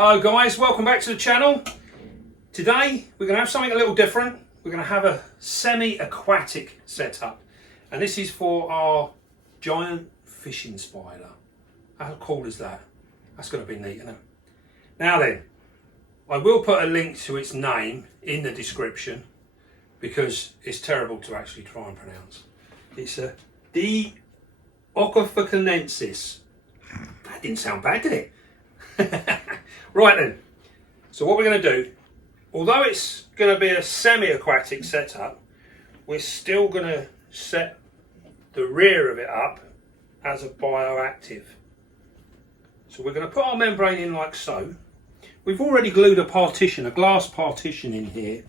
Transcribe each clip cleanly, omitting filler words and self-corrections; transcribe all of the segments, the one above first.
Hello guys, welcome back to the channel. Today we're going to have something a little different. We're going to have a semi-aquatic setup, and this is for our giant fishing spider. How cool is that? That's going to be neat, isn't it? Now then, I will put a link to its name in the description because it's terrible to actually try and pronounce. It's a okefinokensis. That didn't sound bad, did it? Right then, so what we're going to do, although it's going to be a semi-aquatic setup, we're still going to set the rear of it up as a bioactive. So we're going to put our membrane in like so. We've already glued a partition, a glass partition in here.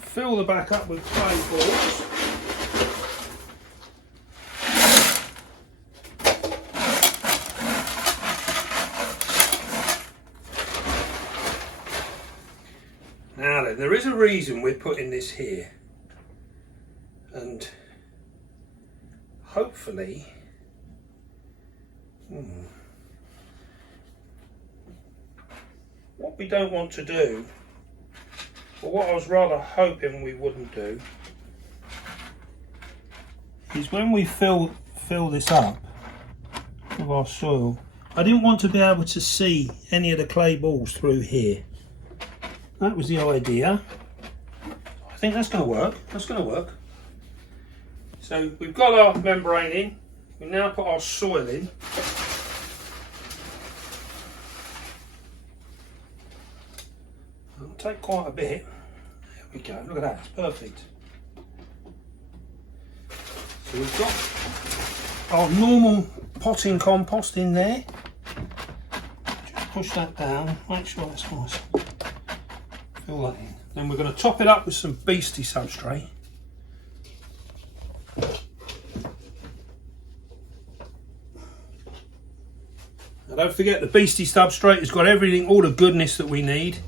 Fill the back up with clay balls. Now then, there is a reason we're putting this here, and hopefully what we don't want to do, or what I was rather hoping we wouldn't do, is when we fill this up with our soil, I didn't want to be able to see any of the clay balls through here. That was the idea. I think that's going to work. That's going to work. So we've got our membrane in. We now put our soil in. It'll take quite a bit. There we go. Look at that. It's perfect. So we've got our normal potting compost in there. Just push that down. Make sure that's nice. Fill that in. Then we're going to top it up with some beastie substrate. Now don't forget, the beastie substrate has got everything, all the goodness that we need,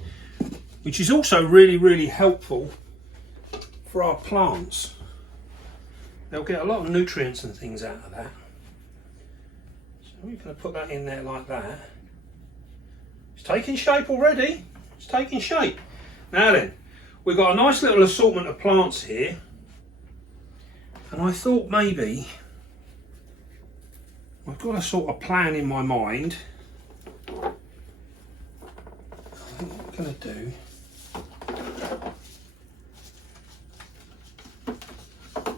which is also really helpful for our plants. They'll get a lot of nutrients and things out of that. So we're going to put that in there like that. It's taking shape already. It's taking shape. Now then, we've got a nice little assortment of plants here, and I thought maybe I've got a sort of plan in my mind. What we're going to do,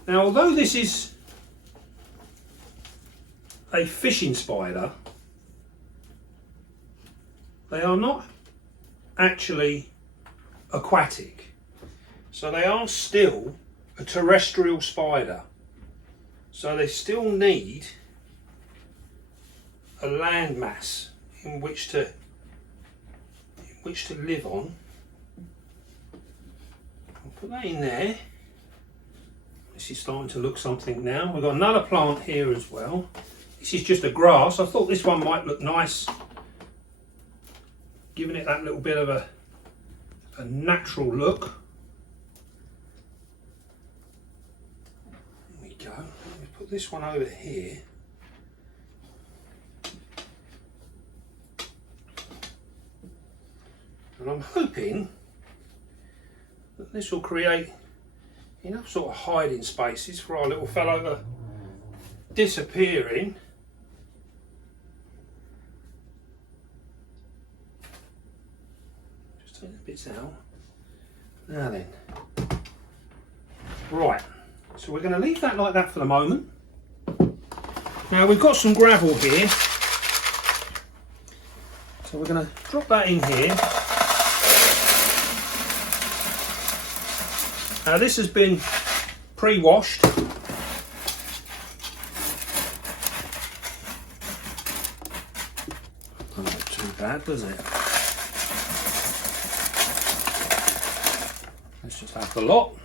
now although this is a fishing spider, they are not actually aquatic, so they are still a terrestrial spider, so they still need a land mass in which to live on. I'll put that in there. This is starting to look something now. We've got another plant here as well. This is just a grass. I thought this one might look nice, giving it that little bit of a natural look. There we go. Let me put this one over here. And I'm hoping that this will create enough sort of hiding spaces for our little fellow to disappear in. Just take the bits out. Now then. Right, so we're going to leave that like that for the moment. Now we've got some gravel here, so we're going to drop that in here. Now this has been pre-washed. Doesn't look too bad, does it? Let's just have the lot.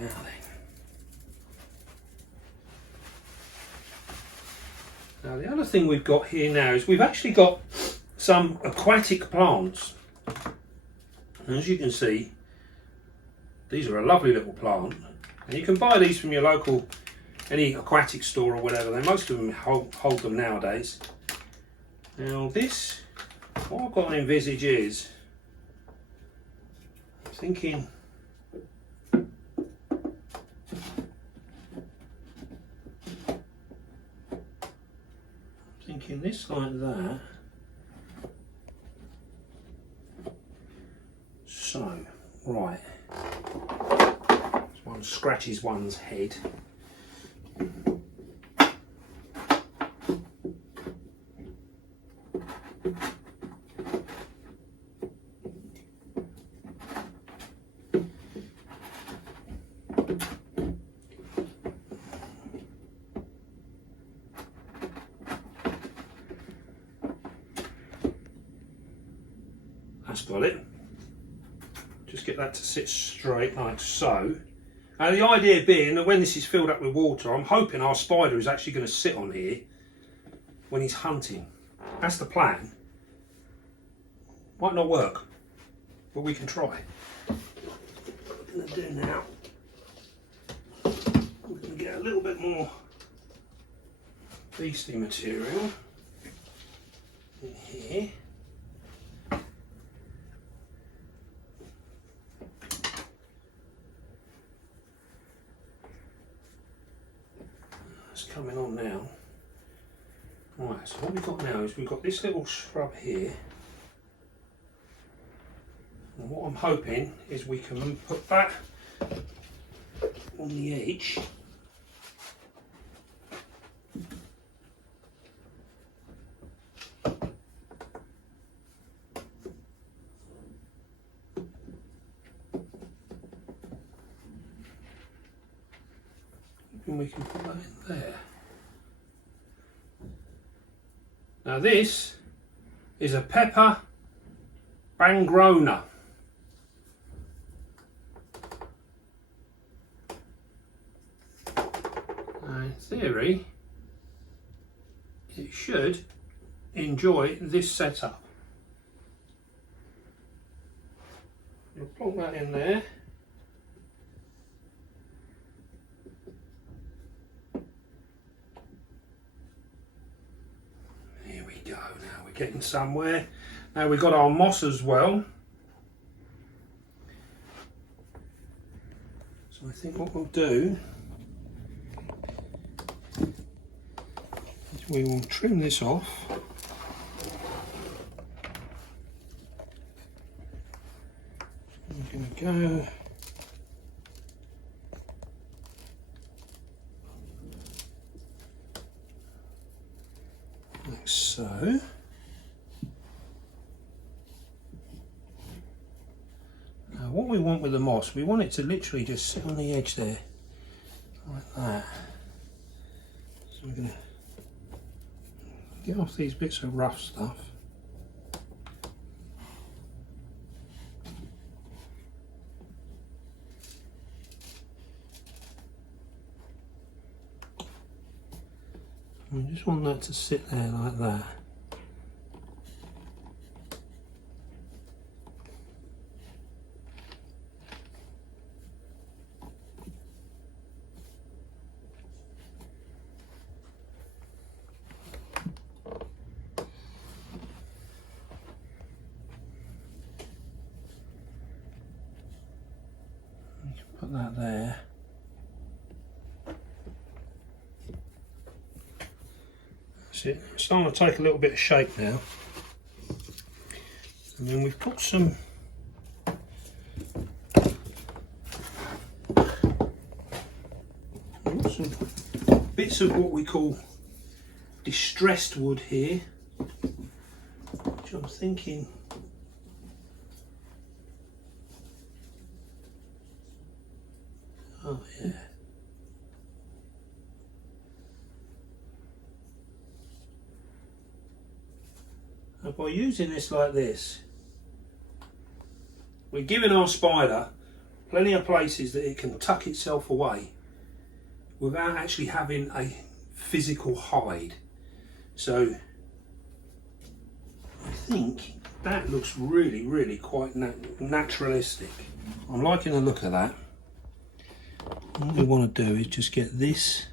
Now then. Now the other thing we've got here now is we've actually got some aquatic plants. And as you can see, these are a lovely little plant, and you can buy these from your local, any aquatic store or whatever. Most of them hold them nowadays. Now this, what I've got to envisage is, I'm thinking this like that. So, right. This one scratches one's head. That's got it. Just get that to sit straight like so. And the idea being that when this is filled up with water, I'm hoping our spider is actually going to sit on here when he's hunting. That's the plan. Might not work, but we can try. What we're going to do now, we're going to get a little bit more beastie material in here. Coming on now. Right, so what we've got now is we've got this little shrub here, and what I'm hoping is we can put that on the edge. And we can put that in there. Now this is a pepper bangrona. Now in theory, it should enjoy this setup. You'll plonk that in there. Getting somewhere. Now we've got our moss as well. So I think what we'll do is we will trim this off. We're going to go like so. What we want with the moss, we want it to literally just sit on the edge there, like that. So we're going to get off these bits of rough stuff. We just want that to sit there like that. Put that there. That's it. It's starting to take a little bit of shape now. And then we've got some bits of what we call distressed wood here, which I'm thinking oh yeah. And by using this like this, we're giving our spider plenty of places that it can tuck itself away without actually having a physical hide. So I think That looks really, really quite naturalistic. I'm liking the look of that. What we want to do is just get this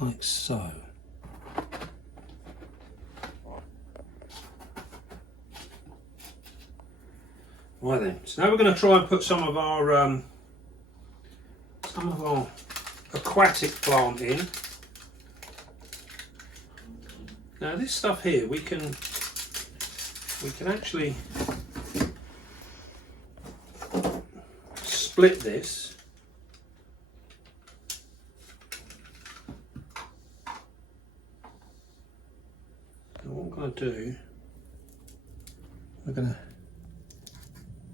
like so. Right then, so now we're going to try and put some of our aquatic plant in. Now this stuff here, we can actually split this. And what I'm going to do, we're going to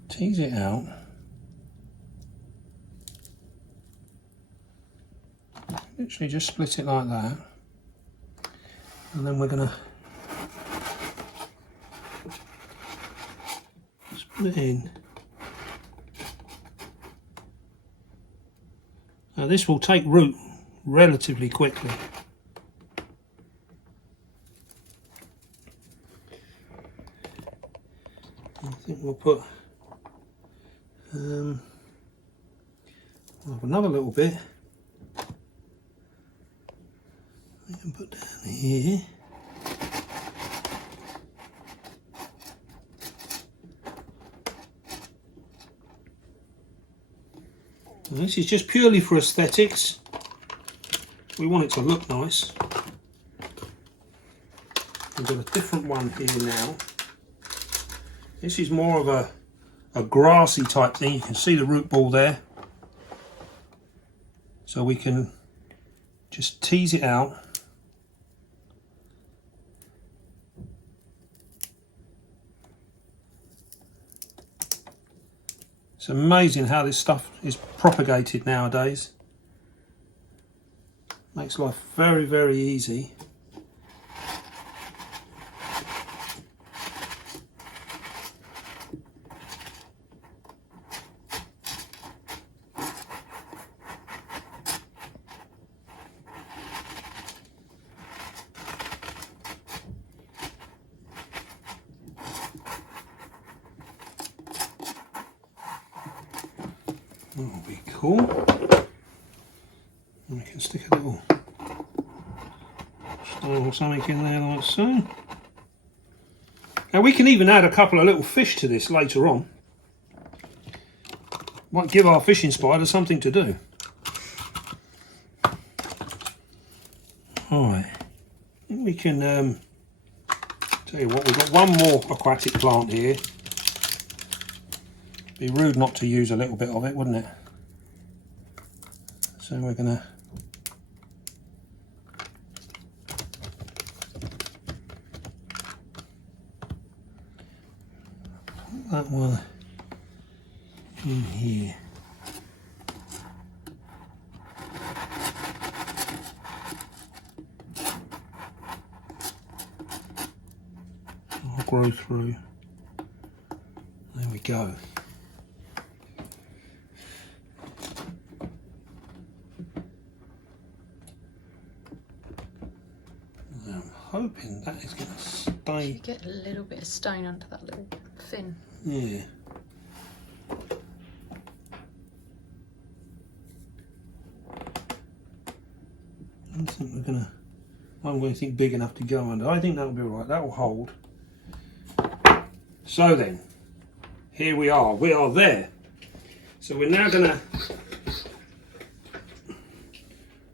tease it out. Literally just split it like that. And then we're going to split it in. Now this will take root relatively quickly. I think we'll put we'll have another little bit we can put down here. And this is just purely for aesthetics. We want it to look nice. We've got a different one here now. This is more of a grassy type thing. You can see the root ball there. So we can just tease it out. It's amazing how this stuff is propagated nowadays. Makes life very, very easy. That'll be cool. And we can stick a little stone or something in there like so. Now we can even add a couple of little fish to this later on. Might give our fishing spider something to do. Alright, I think we can tell you what, we've got one more aquatic plant here. Be rude not to use a little bit of it, wouldn't it? So we're going to put that one in here. I'll grow through. There we go. Hoping that is going to stay. You get a little bit of stone under that little fin. Yeah. I don't think we're going to. I'm going to think big enough to go under. I think that'll be all right. That will hold. So then, here we are. We are there. So we're now going to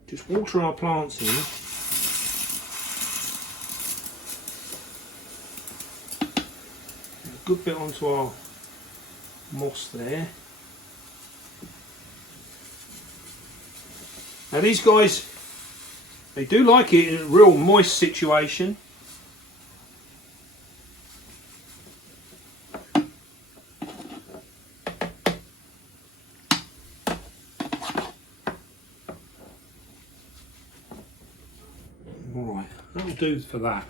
just water our plants in. Good bit onto our moss there. Now these guys, they do like it in a real moist situation. Alright, that'll do for that.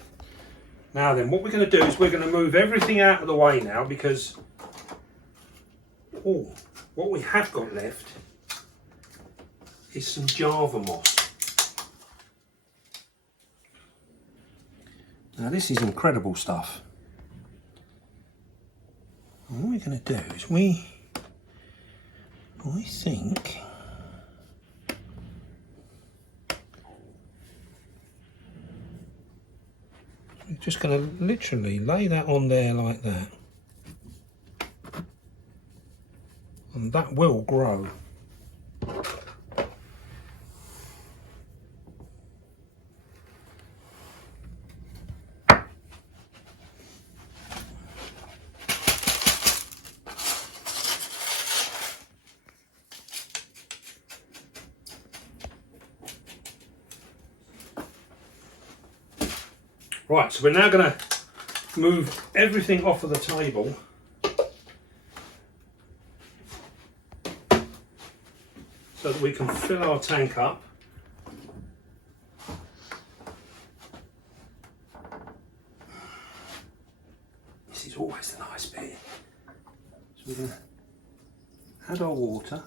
Now then, what we're going to do is we're going to move everything out of the way now, because what we have got left is some Java moss. Now this is incredible stuff. And what we're going to do is I think we're just going to literally lay that on there like that, and that will grow. Right, so we're now going to move everything off of the table so that we can fill our tank up. This is always the nice bit. So we're going to add our water.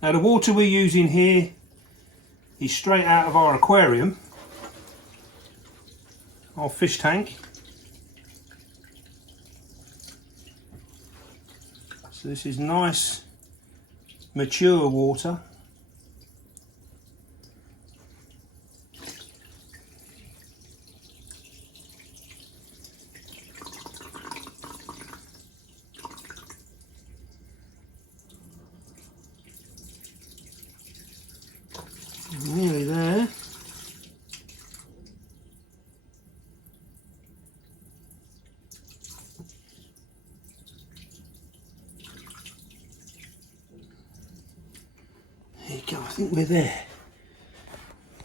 Now the water we're using here is straight out of our aquarium, our fish tank. So this is nice, mature water. Nearly there. There you go, I think we're there.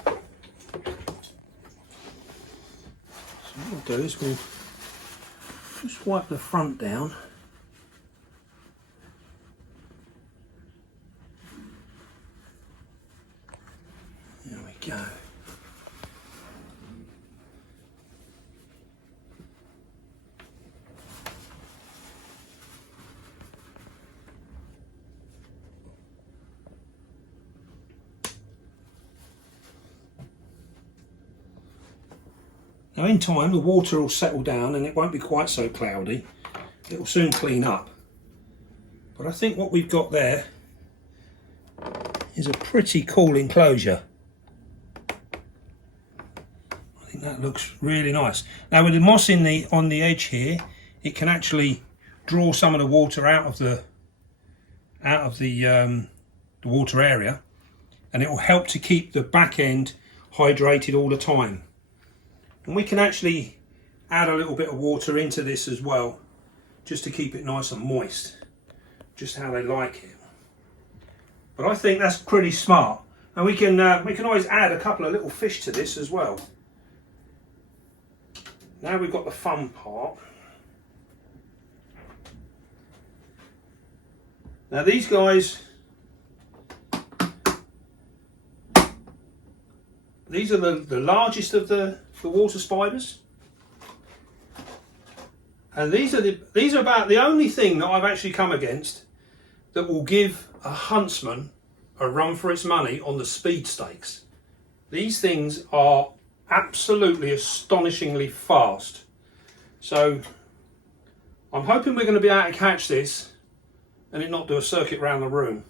So what we'll do is we'll just wipe the front down. There we go. Now in time the water will settle down and it won't be quite so cloudy. It will soon clean up. But I think what we've got there is a pretty cool enclosure. I think that looks really nice. Now with the moss on the edge here, it can actually draw some of the water out of the water area, and it will help to keep the back end hydrated all the time. And we can actually add a little bit of water into this as well, just to keep it nice and moist, just how they like it. But I think that's pretty smart. And we can always add a couple of little fish to this as well. Now we've got the fun part. Now these guys, these are the largest of the water spiders, and these are about the only thing that I've actually come against that will give a huntsman a run for its money on the speed stakes. These things are absolutely astonishingly fast, so I'm hoping we're going to be able to catch this and it not do a circuit around the room.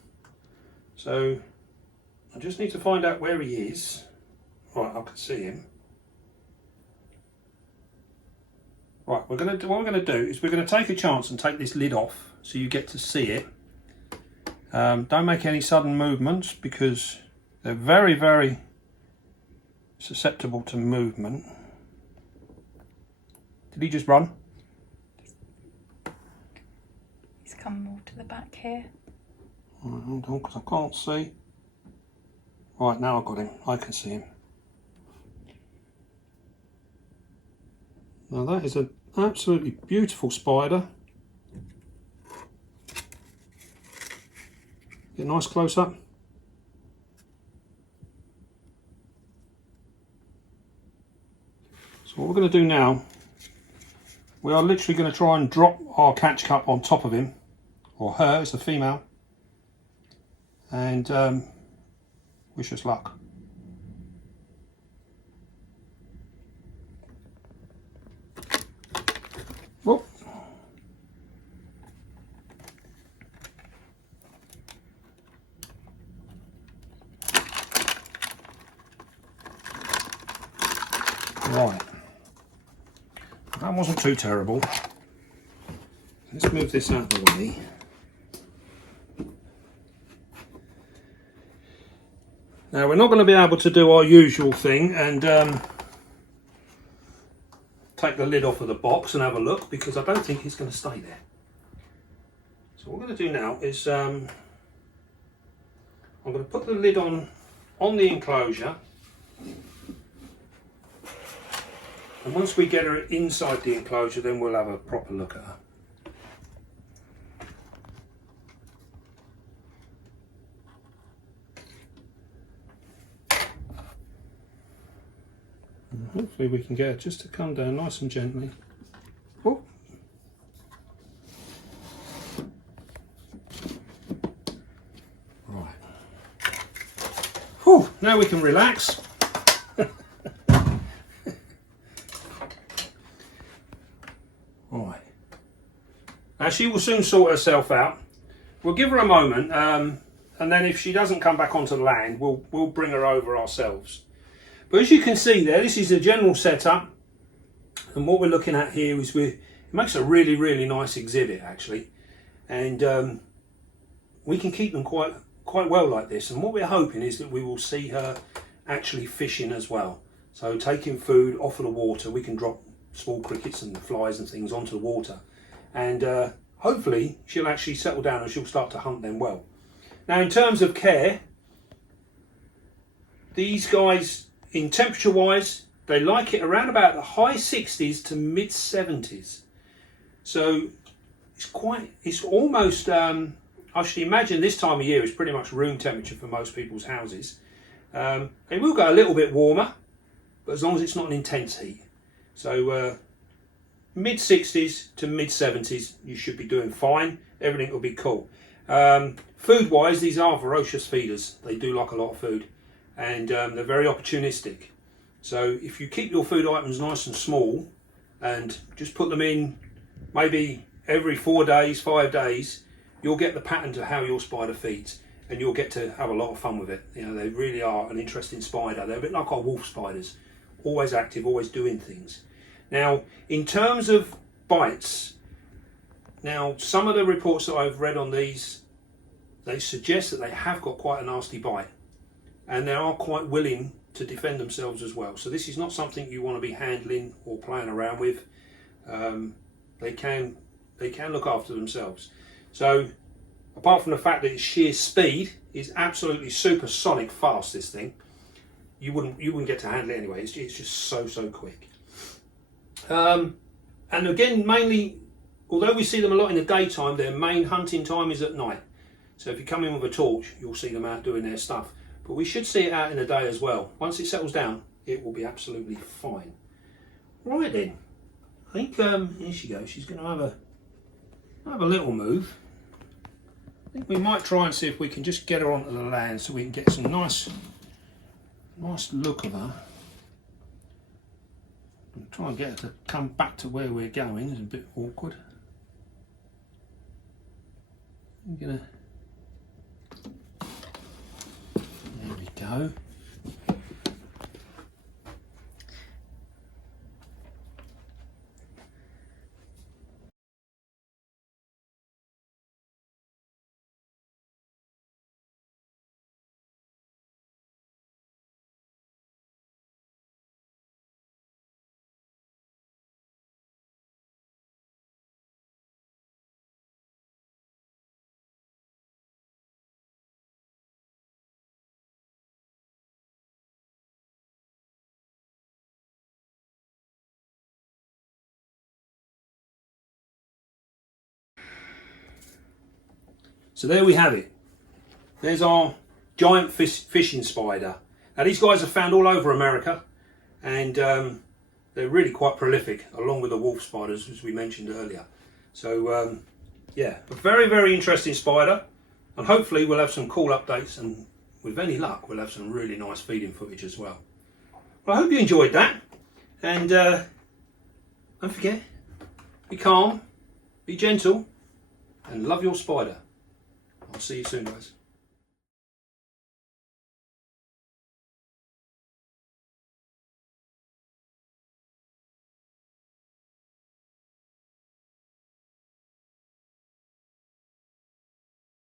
So I just need to find out where he is. Right, I can see him. Right, what we're going to do is we're going to take a chance and take this lid off so you get to see it. Don't make any sudden movements because they're very, very susceptible to movement. Did he just run? He's come more to the back here. Right, hold on, because I can't see. Right, now I've got him. I can see him. Now that is an absolutely beautiful spider. Get a nice close up. So what we're going to do now, we are literally going to try and drop our catch cup on top of him, or her, it's a female, and wish us luck. Right, that wasn't too terrible. Let's move this out of the way. Now we're not going to be able to do our usual thing and take the lid off of the box and have a look, because I don't think it's going to stay there. So what we're going to do now is I'm going to put the lid on the enclosure, and once we get her inside the enclosure, then we'll have a proper look at her. And hopefully we can get it just to come down nice and gently. Oh. Right. Whew, now we can relax. Right. Now she will soon sort herself out. We'll give her a moment, and then if she doesn't come back onto the land, we'll bring her over ourselves. But as you can see there, this is the general setup, and what we're looking at here is it makes a really, really nice exhibit actually, and we can keep them quite well like this. And what we're hoping is that we will see her actually fishing as well. So taking food off of the water, we can drop small crickets and flies and things onto the water, and hopefully she'll actually settle down and she'll start to hunt them well. Now in terms of care, these guys, in temperature wise, they like it around about the high 60s to mid 70s. So it's almost, I should imagine this time of year is pretty much room temperature for most people's houses. They will go a little bit warmer, but as long as it's not an intense heat. So mid 60s to mid 70s, you should be doing fine. Everything will be cool. Food wise, these are voracious feeders. They do like a lot of food. And they're very opportunistic. So if you keep your food items nice and small and just put them in maybe every 4 days, 5 days, you'll get the pattern to how your spider feeds, and you'll get to have a lot of fun with it. You know, they really are an interesting spider. They're a bit like our wolf spiders, always active, always doing things. Now, in terms of bites, now some of the reports that I've read on these, they suggest that they have got quite a nasty bite. And they are quite willing to defend themselves as well. So this is not something you want to be handling or playing around with. They can look after themselves. So apart from the fact that its sheer speed is absolutely supersonic fast, this thing, you wouldn't get to handle it anyway. It's just so quick. And again, mainly, although we see them a lot in the daytime, their main hunting time is at night. So if you come in with a torch, you'll see them out doing their stuff. But we should see it out in the day as well. Once it settles down, it will be absolutely fine. Right then, I think here she goes. She's going to have a little move. I think we might try and see if we can just get her onto the land so we can get some nice look of her. I'll try and get her to come back to where we're going. It's a bit awkward. I'm gonna. There we go. So there we have it. There's our giant fishing spider. Now these guys are found all over America, and they're really quite prolific, along with the wolf spiders, as we mentioned earlier. So yeah, a very interesting spider, and hopefully we'll have some cool updates, and with any luck we'll have some really nice feeding footage as well. Well, I hope you enjoyed that, and don't forget, be calm, be gentle, and love your spider. I'll see you soon, guys.